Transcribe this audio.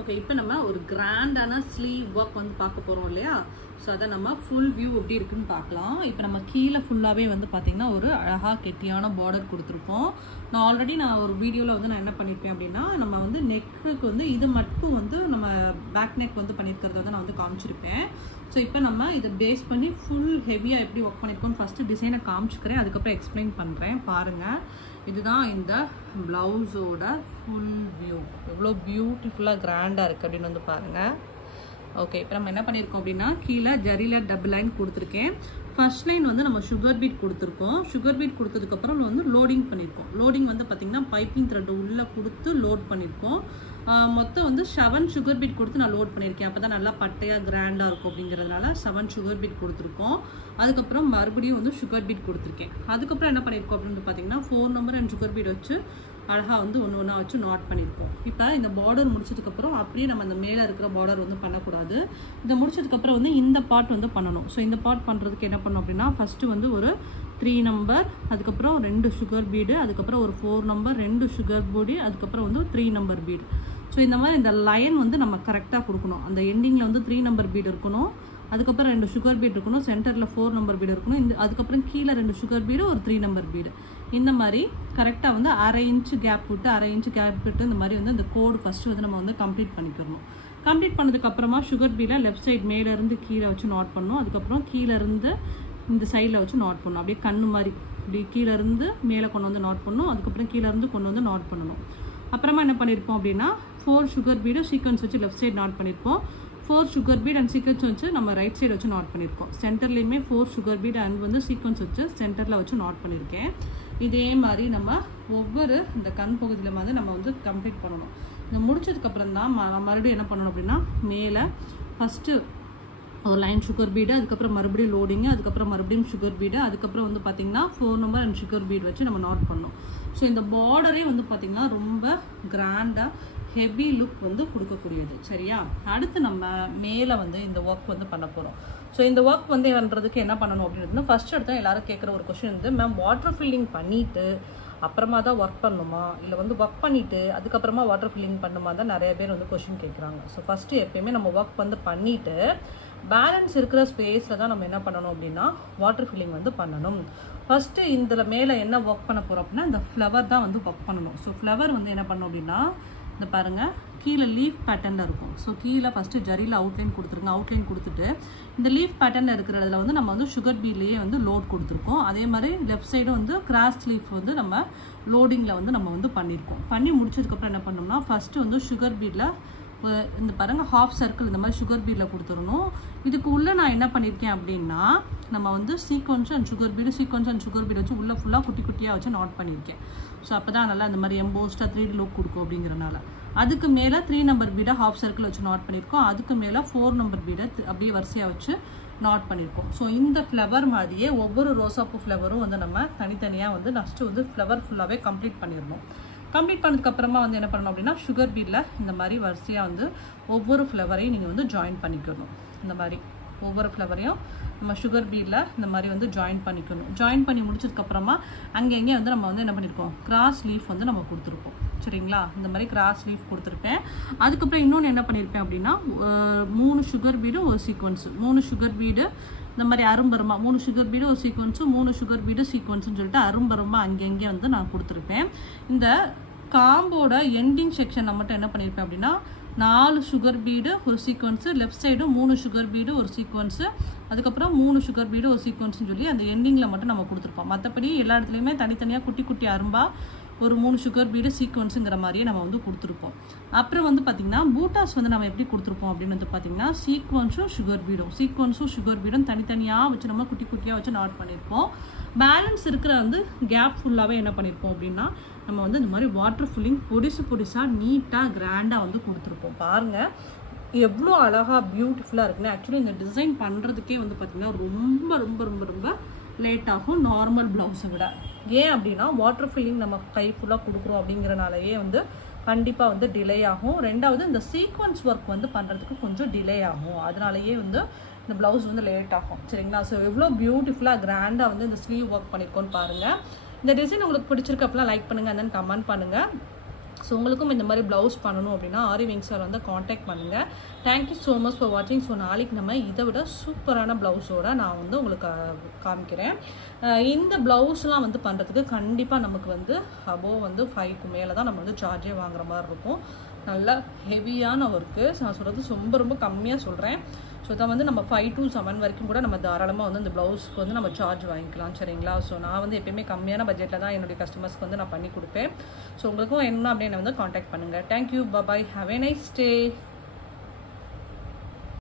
Okay, இப்போ நம்ம ஒரு கிராண்டான ஸ்லீவ் ஒர்க் வந்து பார்க்க போகிறோம் இல்லையா? ஸோ அதை நம்ம ஃபுல் வியூ எப்படி இருக்குன்னு பார்க்கலாம். இப்போ நம்ம கீழே ஃபுல்லாகவே வந்து பார்த்திங்கன்னா ஒரு அழகாக கெட்டியான பார்டர் கொடுத்துருப்போம். நான் ஒரு வீடியோவில் வந்து நான் என்ன பண்ணியிருப்பேன் அப்படின்னா, நம்ம வந்து நெக்குக்கு வந்து இது மட்டும் வந்து நம்ம பேக் நெக் வந்து பண்ணியிருக்கிறத வந்து நான் வந்து காமிச்சிருப்பேன். ஸோ இப்போ நம்ம இதை பேஸ் பண்ணி ஃபுல் ஹெவியாக எப்படி ஒர்க் பண்ணியிருக்கோம் ஃபஸ்ட்டு டிசைனை காமிச்சிக்கிறேன், அதுக்கப்புறம் எக்ஸ்பிளைன் பண்ணுறேன். பாருங்கள், இதுதான் இந்த ப்ளவுஸோட ஃபுல் வியூ. எவ்வளோ பியூட்டிஃபுல்லாக கிராண்டாக இருக்குது அப்படின்னு வந்து பாருங்கள். ஓகே, இப்போ நம்ம என்ன பண்ணியிருக்கோம் அப்படின்னா, கீழே ஜரியில் டபுள் லைன் கொடுத்துருக்கேன். ஃபர்ஸ்ட் லைன் வந்து நம்ம சுகர் பீட் கொடுத்துருக்கோம். சுகர் பீட் கொடுத்ததுக்கப்புறம் வந்து லோடிங் பண்ணியிருக்கோம். லோடிங் வந்து பார்த்திங்கன்னா பைப்பிங் த்ரெட் உள்ளே கொடுத்து லோட் பண்ணியிருக்கோம். மொத்தம் வந்து 7 சுகர் பீட் கொடுத்து நான் லோட் பண்ணியிருக்கேன். அப்போ தான் நல்லா பட்டையாக கிராண்டாக இருக்கும் அப்படிங்கிறதுனால 7 சுகர் பீட் கொடுத்துருக்கோம். அதுக்கப்புறம் மறுபடியும் வந்து சுகர் பீட் கொடுத்துருக்கேன். அதுக்கப்புறம் என்ன பண்ணியிருக்கோம் அப்படின்னு பார்த்தீங்கன்னா 4 நம்பர் அண்ட் சுகர் பீட் வச்சு அழகாக வந்து ஒன்று ஒன்றா வச்சு நாட் பண்ணியிருக்கோம். இப்போ இந்த பார்டர் முடிச்சதுக்கப்புறம் அப்படியே நம்ம அந்த மேலே இருக்கிற பார்டர் வந்து பண்ணக்கூடாது. இதை முடிச்சதுக்கப்புறம் வந்து இந்த பார்ட் வந்து பண்ணணும். ஸோ இந்த பார்ட் பண்ணுறதுக்கு என்ன பண்ணணும் அப்படின்னா, ஃபஸ்ட்டு வந்து ஒரு 3 நம்பர், அதுக்கப்புறம் 2 சுகர் பீடு, அதுக்கப்புறம் ஒரு 4 நம்பர், 2 சுகர் பீடு, அதுக்கப்புறம் வந்து 3 நம்பர் பீடு. ஸோ இந்த மாதிரி இந்த லைன் வந்து நம்ம கரெக்டாக கொடுக்கணும். அந்த எண்டிங்கில் வந்து 3 நம்பர் பீடு இருக்கணும், அதுக்கப்புறம் 2 சுகர் பீட் இருக்கணும், சென்டரில் 4 நம்பர் பீடு இருக்கணும், அதுக்கப்புறம் கீழே 2 சுகர் பீடு, ஒரு 3 நம்பர் பீடு. இந்த மாதிரி கரெக்டாக வந்து 1/2 இன்ச்சு கேப் விட்டு 1/2 இன்ச்சு கேப் விட்டு இந்த மாதிரி வந்து இந்த கோடு ஃபஸ்ட்டு வந்து நம்ம வந்து கம்ப்ளீட் பண்ணிக்கிறணும். கம்ப்ளீட் பண்ணதுக்கப்புறமா சுகர் பீடில் லெஃப்ட் சைட் மேலேருந்து கீழே வச்சு நாட் பண்ணணும். அதுக்கப்புறம் கீழேருந்து இந்த சைடில் வச்சு நாட் பண்ணணும். அப்படியே கண்ணு மாதிரி இப்படி கீழேருந்து மேலே கொண்டு வந்து நாட் பண்ணணும். அதுக்கப்புறம் கீழேருந்து கொண்டு வந்து நாட் பண்ணணும். அப்புறமா என்ன பண்ணியிருப்போம் அப்படின்னா 4 சுகர் பீடு சீக்வன்ஸ் வச்சு லெஃப்ட் சைடு நாட் பண்ணியிருப்போம். 4 சுகர் பீட் அண்ட் சீக்வன்ஸ் வச்சு நம்ம ரைட் சைடு வச்சு நாட் பண்ணியிருக்கோம். சென்டர்லேயுமே 4 சுகர் பீட் அண்ட் வந்து சீக்வன்ஸ் வச்சு சென்டரில் வச்சு நாட் பண்ணியிருக்கேன். இதே மாதிரி நம்ம ஒவ்வொரு இந்த கண் பகுதியில் வந்து நம்ம வந்து கம்ப்ளீட் பண்ணணும். இது முடிச்சதுக்கப்புறம் தான் மறுபடியும் என்ன பண்ணணும் அப்படின்னா, மேலே ஃபஸ்ட்டு ஒரு லைன் சுகர் பீடு, அதுக்கப்புறம் மறுபடியும் லோடிங்கு, அதுக்கப்புறம் மறுபடியும் சுகர் பீடு, அதுக்கப்புறம் வந்து பார்த்திங்கன்னா 4 நம்பர் அண்ட் சுகர் பீட் வச்சு நம்ம நாட் பண்ணணும். ஸோ இந்த பார்டரே வந்து பார்த்திங்கன்னா ரொம்ப கிராண்டாக ஹெவி லுக் வந்து கொடுக்கக்கூடியது. சரியா? அடுத்து நம்ம மேலே வந்து இந்த ஒர்க் வந்து பண்ண போகிறோம். ஸோ இந்த ஒர்க் வந்து பண்ணுறதுக்கு என்ன பண்ணணும் அப்படின்னா, ஃபஸ்ட் எடுத்தால் எல்லாரும் கேட்குற ஒரு கொஸ்டின் வந்து, மேம் வாட்டர் ஃபில்லிங் பண்ணிவிட்டு அப்புறமா தான் ஒர்க் பண்ணணுமா, இல்லை வந்து ஒர்க் பண்ணிவிட்டு அதுக்கப்புறமா வாட்டர் ஃபில்லிங் பண்ணுமா தான் நிறைய பேர் வந்து கொஸ்டின் கேட்குறாங்க. ஸோ ஃபஸ்ட்டு எப்பயுமே நம்ம ஒர்க் வந்து பண்ணிவிட்டு பேலன்ஸ் இருக்கிற ஸ்பேஸில் தான் நம்ம என்ன பண்ணணும் அப்படின்னா வாட்டர் ஃபில்லிங் வந்து பண்ணணும். ஃபஸ்ட்டு இதில் மேலே என்ன ஒர்க் பண்ண போகிறோம் அப்படின்னா, இந்த ஃப்ளவர் தான் வந்து ஒர்க் பண்ணணும். ஸோ ஃப்ளவர் வந்து என்ன பண்ணணும் அப்படின்னா, இந்த பாருங்கள், கீழே லீஃப் பேட்டர்னில் இருக்கும். ஸோ கீழே ஃபஸ்ட்டு ஜரியில் அவுட்லைன் கொடுத்துருங்க. அவுட்லைன் கொடுத்துட்டு இந்த லீஃப் பேட்டர்னில் இருக்கிறதுல வந்து நம்ம வந்து சுகர் பீட்லேயே வந்து லோட் கொடுத்துருக்கோம். அதே மாதிரி லெஃப்ட் சைடும் வந்து கிராஸ் லீஃப் வந்து நம்ம லோடிங்கில் வந்து நம்ம வந்து பண்ணியிருக்கோம். பண்ணி முடிச்சதுக்கப்புறம் என்ன பண்ணோம்னா, ஃபஸ்ட்டு வந்து சுகர் பீடில் இந்த பாருங்கள் ஹாஃப் சர்க்கிள் இந்த மாதிரி சுகர் பீடில் கொடுத்துடணும். இதுக்கு உள்ளே நான் என்ன பண்ணியிருக்கேன் அப்படின்னா, நம்ம வந்து sequence and sugar bead sequence and sugar bead வச்சு உள்ளே ஃபுல்லாக குட்டி குட்டியாக வச்சு நாட் பண்ணியிருக்கேன். ஸோ அப்போ தான் நல்லா இந்த மாதிரி எம்போஸ்டாக 3D லுக் கொடுக்கும் அப்படிங்கிறனால. அதுக்கு மேலே 3 நம்பர் பீடை ஹாஃப் சர்க்கிள் வச்சு நாட் பண்ணியிருக்கோம். அதுக்கு மேலே 4 நம்பர் பீடை அப்படியே வரிசையாக வச்சு நாட் பண்ணியிருக்கோம். ஸோ இந்த ஃப்ளவர் மாதிரியே ஒவ்வொரு ரோசாப்பூ ஃப்ளவரும் வந்து நம்ம தனித்தனியாக வந்து நெக்ஸ்ட்டு வந்து ஃப்ளவர் ஃபுல்லாகவே கம்ப்ளீட் பண்ணிடணும். கம்ப்ளீட் பண்ணதுக்கப்புறமா வந்து என்ன பண்ணணும் அப்படின்னா, சுகர் பீடில் இந்த மாதிரி வரிசையாக வந்து ஒவ்வொரு ஃப்ளவரையும் நீங்கள் வந்து ஜாயின் பண்ணிக்கணும். இந்த மாதிரி ஒவ்வொரு ஃப்ளவரையும் நம்ம சுகர் பீடில் இந்த மாதிரி வந்து ஜாயின் பண்ணிக்கணும். ஜாயின் பண்ணி முடிச்சதுக்கப்புறமா அங்கங்கே வந்து நம்ம வந்து என்ன பண்ணியிருக்கோம், கிராஸ் லீஃப் வந்து நம்ம கொடுத்துருக்கோம். சரிங்களா? இந்த மாதிரி கிராஸ் லீஃப் கொடுத்துருப்பேன். அதுக்கப்புறம் இன்னொன்று என்ன பண்ணியிருப்பேன் அப்படின்னா, 3 சுகர் பீடு ஒரு சீக்வன்ஸு, 3 சுகர் பீடு இந்த மாதிரி அரும்பரமா 3 சுகர் பீடு ஒரு சீக்வன்ஸு, 3 சுகர் பீடு சீக்வன்ஸுன்னு சொல்லிட்டு அரும்பரமா அங்கங்கே வந்து நான் கொடுத்துருப்பேன். இந்த காம்போட எண்டிங் செக்ஷனில் மட்டும் என்ன பண்ணியிருப்பேன் அப்படின்னா, 4 சுகர் பீடு ஒரு sequence, left side 3 sugar bead ஒரு சீக்வன்ஸு, அதுக்கப்புறம் 3 சுகர் பீடு ஒரு சீக்வன்ஸ்னு சொல்லி அந்த எண்டிங்கில் மட்டும் நம்ம கொடுத்துருப்போம். மற்றபடி எல்லா இடத்துலையுமே தனித்தனியாக குட்டி குட்டி அரும்பாக ஒரு 3 சுகர் பீடு சீக்வன்ஸுங்கிற மாதிரியே நம்ம வந்து கொடுத்துருப்போம். அப்புறம் வந்து பார்த்திங்கன்னா பூட்டாஸ் வந்து நம்ம எப்படி கொடுத்துருப்போம் அப்படின்னு வந்து பார்த்திங்கன்னா, சீக்வன்ஸும் சுகர் பீடும் தனித்தனியாக வச்சு நம்ம குட்டி குட்டியாக வச்சு நாட் பண்ணியிருப்போம். பேலன்ஸ் இருக்கிற வந்து கேப் ஃபுல்லாகவே என்ன பண்ணியிருப்போம் அப்படின்னா, நம்ம வந்து இந்த மாதிரி வாட்டர் ஃபில்லிங் பொடிசாக நீட்டாக கிராண்டாக வந்து கொடுத்துருப்போம். பாருங்கள் எவ்வளோ அழகாக பியூட்டிஃபுல்லாக இருக்குன்னு. ஆக்சுவலி இந்த டிசைன் பண்ணுறதுக்கே வந்து பார்த்திங்கன்னா ரொம்ப ரொம்ப ரொம்ப ரொம்ப லேட் ஆகும் நார்மல் ப்ளவுஸை விட. ஏன் அப்படின்னா, வாட்டர் ஃபில்லிங் நம்ம கை ஃபுல்லாக கொடுக்குறோம் அப்படிங்கிறனாலேயே வந்து கண்டிப்பாக வந்து டிலே ஆகும். ரெண்டாவது இந்த சீக்வன்ஸ் ஒர்க் வந்து பண்ணுறதுக்கு கொஞ்சம் டிலே ஆகும். அதனாலேயே வந்து இந்த ப்ளவுஸ் வந்து லேட் ஆகும். சரிங்களா? ஸோ எவ்வளோ பியூட்டிஃபுல்லாக கிராண்டாக வந்து இந்த ஸ்லீவ் ஒர்க் பண்ணியிருக்கோன்னு பாருங்கள். இந்த டிசைன் உங்களுக்கு பிடிச்சிருக்கு அப்படிலாம் லைக் பண்ணுங்கள், and then கமெண்ட் பண்ணுங்கள். ஸோ உங்களுக்கும் இந்த மாதிரி ப்ளவுஸ் பண்ணணும் அப்படின்னா ஆரி விங்ஸ் சார் வந்து காண்டாக்ட் பண்ணுங்கள். தேங்க்யூ ஸோ மச் ஃபார் வாட்சிங். ஸோ நாளைக்கு நம்ம இதை விட சூப்பரான ப்ளவுஸோடு நான் வந்து உங்களுக்கு காமிக்கிறேன். இந்த ப்ளவுஸ்லாம் வந்து பண்ணுறதுக்கு கண்டிப்பாக நமக்கு வந்து அபோவ் வந்து 5க்கு மேலே தான் நம்ம வந்து சார்ஜே வாங்குற மாதிரி இருக்கும். நல்லா ஹெவியான ஒர்க்கு. நான் சொல்கிறது ரொம்ப ரொம்ப கம்மியாக சொல்கிறேன். ஸோ இதை வந்து நம்ம 5 to 7 வரைக்கும் கூட நம்ம தாராளமாக வந்து இந்த ப்ளவுஸ்க்கு வந்து நம்ம சார்ஜ் வாங்கிக்கலாம். சரிங்களா? ஸோ நான் வந்து எப்பயுமே கம்மியான பட்ஜெட்டில் தான் என்னுடைய கஸ்டமர்ஸ்க்கு வந்து நான் பண்ணி கொடுப்பேன். ஸோ உங்களுக்கும் என்ன அப்படின்னு வந்து காண்டாக்ட் பண்ணுங்கள். Thank you, bye, have a nice day.